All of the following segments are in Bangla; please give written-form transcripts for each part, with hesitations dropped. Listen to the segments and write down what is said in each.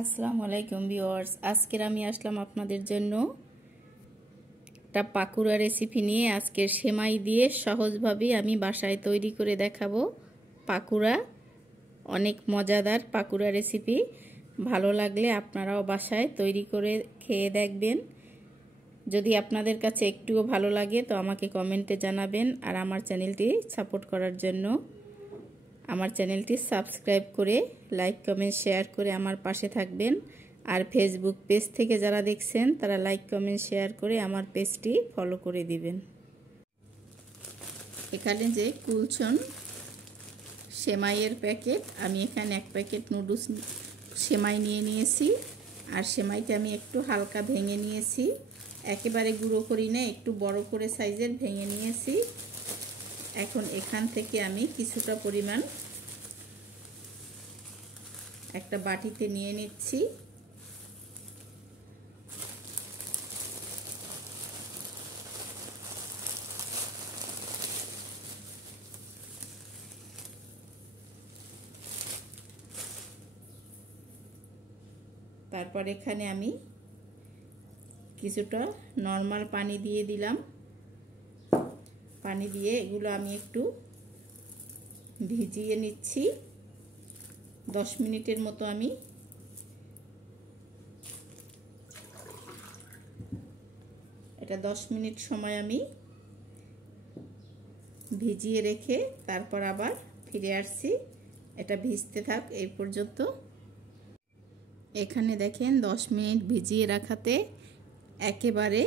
আসসালামু আলাইকুম ভিউয়ার্স, আজকের আমি আসলাম আপনাদের জন্য একটা পাকুড়া রেসিপি নিয়ে। আজকের সেমাই দিয়ে সহজভাবে আমি বাসায় তৈরি করে দেখাবো পাকুড়া। অনেক মজাদার পাকুড়া রেসিপি। ভালো লাগলে আপনারাও বাসায় তৈরি করে খেয়ে দেখবেন। যদি আপনাদের কাছে একটুও ভালো লাগে তো আমাকে কমেন্টে জানাবেন। আর আমার চ্যানেলটি সাপোর্ট করার জন্য আমার চ্যানেলটি সাবস্ক্রাইব করে লাইক কমেন্ট শেয়ার করে আমার পাশে থাকবেন। আর ফেসবুক পেজ থেকে যারা দেখছেন তারা লাইক কমেন্ট শেয়ার করে আমার পেজটি ফলো করে দিবেন। এখানে যে কুলছন সেমাইয়ের প্যাকেট, আমি এখানে এক প্যাকেট নুডলস সেমাই নিয়েছি। আর সেমাইটা আমি একটু হালকা ভেঙে নিয়েছি, একেবারে গুঁড়ো করি না, একটু বড় করে সাইজের ভেঙে নিয়েছি। এখন এখান থেকে আমি কিছুটা পরিমাণ একটা বাটিতে নিয়ে নিচ্ছি। তারপর এখানে আমি কিছুটা নরমাল পানি দিয়ে দিলাম। পানি দিয়ে এগুলো আমি একটু ভিজিয়ে নিচ্ছি 10 মিনিটের মতো। আমি এটা 10 মিনিট সময় আমি ভিজিয়ে রেখে তারপর আবার ফিরে আসছি। এটা ভিজতে থাক এই পর্যন্ত। এখানে দেখেন 10 মিনিট ভিজিয়ে রাখাতে একেবারে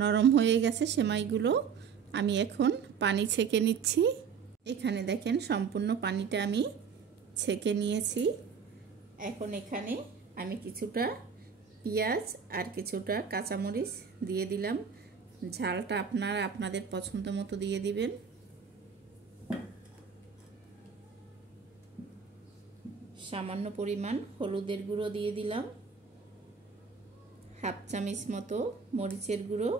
নরম হয়ে গেছে সেমাইগুলো। আমি এখন পানি ছেঁকে নিচ্ছি। এখানে দেখেন সম্পূর্ণ পানিটা আমি ছেঁকে নিয়েছি। এখন এখানে আমি কিছুটা পেঁয়াজ আর কিছুটা কাঁচামরিচ দিয়ে দিলাম। ঝালটা আপনারা আপনাদের পছন্দ মতো দিয়ে দিবেন। সামান্য পরিমাণ হলুদের গুঁড়ো দিয়ে দিলাম, হাফ চামচ মতো মরিচের গুঁড়ো,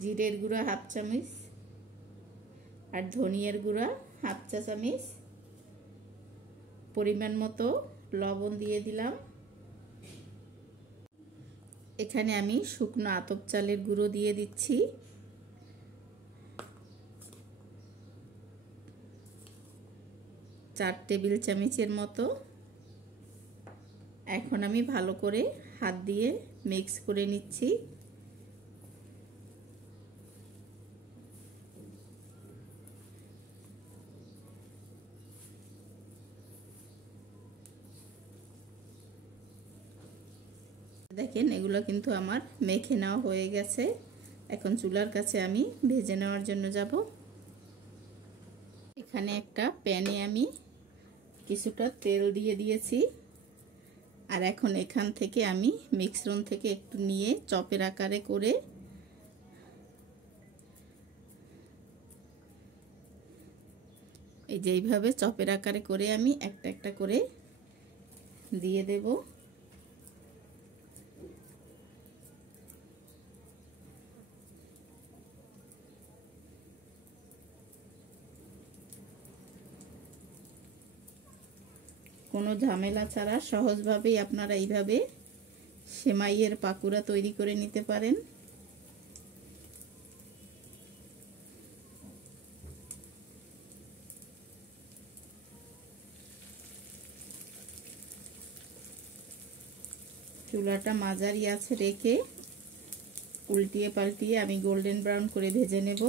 জিরের গুঁড়ো হাফ চামচ, আর ধনিয়ার গুঁড়া হাফ চা চামচ, পরিমাণ মতো লবণ দিয়ে দিলাম। এখানে আমি শুকনো আতপ চালের গুঁড়ো দিয়ে দিচ্ছি, 4 টেবিল চামচের মতো। এখন আমি ভালো করে হাত দিয়ে মিক্স করে নিচ্ছি। দেখেন এগুলো কিন্তু আমার মেখে নেওয়া হয়ে গেছে। এখন চুলার কাছে আমি ভেজে নেওয়ার জন্য যাব। এখানে একটা প্যানে আমি কিছুটা তেল দিয়ে দিয়েছি। আর এখন এখান থেকে আমি মিক্সরন থেকে একটু নিয়ে চপের আকারে করে এই যে এইভাবে চপের আকারে করে আমি একটা একটা করে দিয়ে দেব। কোনো ঝামেলা ছাড়া সহজভাবেই আপনারা এইভাবে সেমাইয়ের পাকুড়া তৈরি করে নিতে পারেন। চুলাটা মাঝারি আছে রেখে উল্টিয়ে পাল্টিয়ে আমি গোল্ডেন ব্রাউন করে ভেজে নেব।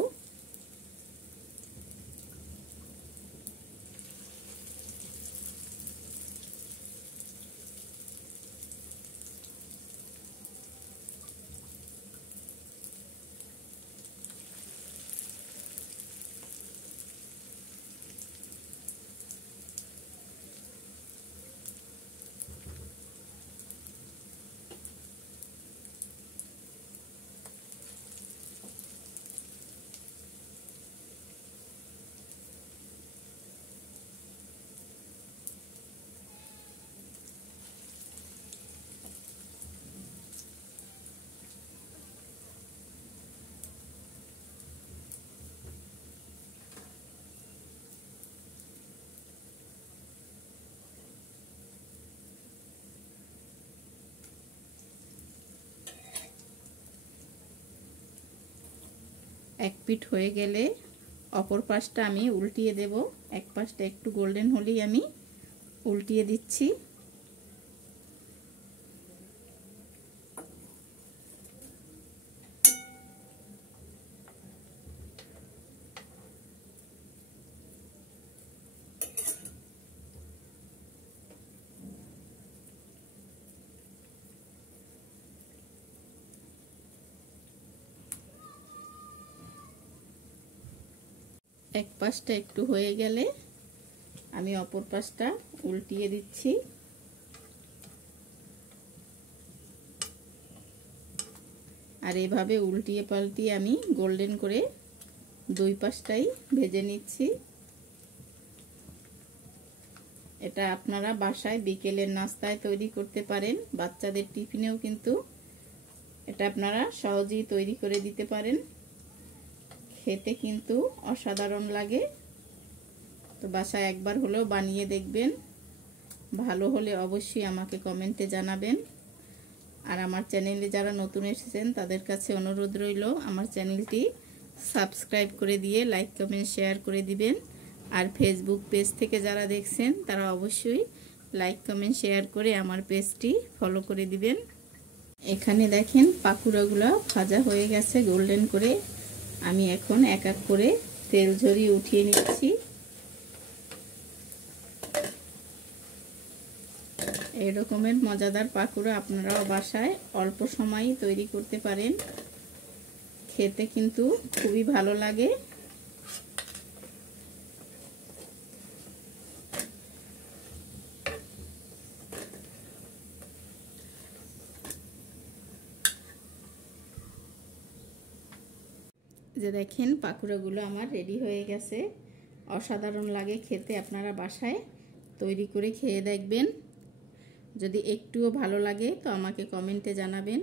এক পিঠ হয়ে গেলে অপর পাশটা আমি উল্টিয়ে দেব। এক পাশটা একটু গোল্ডেন হলেই আমি উল্টিয়ে দিচ্ছি। এক পাশটা একটু হয়ে গেলে আমি অপর পাশটা উল্টিয়ে দিচ্ছি। আর এভাবে উল্টিয়ে পাল্টিয়ে আমি গোল্ডেন করে দুই পাশটাই ভেজে নিচ্ছি। এটা আপনারা বাসায় বিকেলের নাস্তায় তৈরি করতে পারেন, বাচ্চাদের টিফিনেও কিন্তু এটা আপনারা সহজেই তৈরি করে দিতে পারেন। খেতে কিন্তু অসাধারণ লাগে। তো বাসায় একবার হলেও বানিয়ে দেখবেন, ভালো হলে অবশ্যই আমাকে কমেন্টে জানাবেন। আর আমার চ্যানেলে যারা নতুন এসেছেন তাদের কাছে অনুরোধ রইল আমার চ্যানেলটি সাবস্ক্রাইব করে দিয়ে লাইক কমেন্ট শেয়ার করে দিবেন। আর ফেসবুক পেজ থেকে যারা দেখছেন তারা অবশ্যই লাইক কমেন্ট শেয়ার করে আমার পেজটি ফলো করে দিবেন। এখানে দেখেন পাকুড়াগুলো ভাজা হয়ে গেছে গোল্ডেন করে। আমি এখন এক এক করে তেল ঝরিয়ে উঠিয়ে নিচ্ছি। এই রকমের মজাদার পাকুড়া আপনারাও বাসায় অল্প সময়েই তৈরি করতে পারেন। খেতে কিন্তু খুবই ভালো লাগে। যে দেখেন পাকুড়াগুলো আমার রেডি হয়ে গেছে, অসাধারণ লাগে খেতে। আপনারা বাসায় তৈরি করে খেয়ে দেখবেন। যদি একটুও ভালো লাগে তো আমাকে কমেন্টে জানাবেন।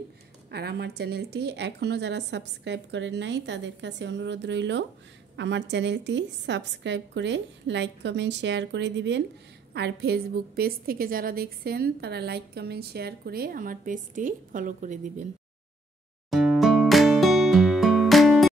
আর আমার চ্যানেলটি এখনও যারা সাবস্ক্রাইব করেন নাই তাদের কাছে অনুরোধ রইল আমার চ্যানেলটি সাবস্ক্রাইব করে লাইক কমেন্ট শেয়ার করে দিবেন। আর ফেসবুক পেজ থেকে যারা দেখছেন তারা লাইক কমেন্ট শেয়ার করে আমার পেজটি ফলো করে দিবেন।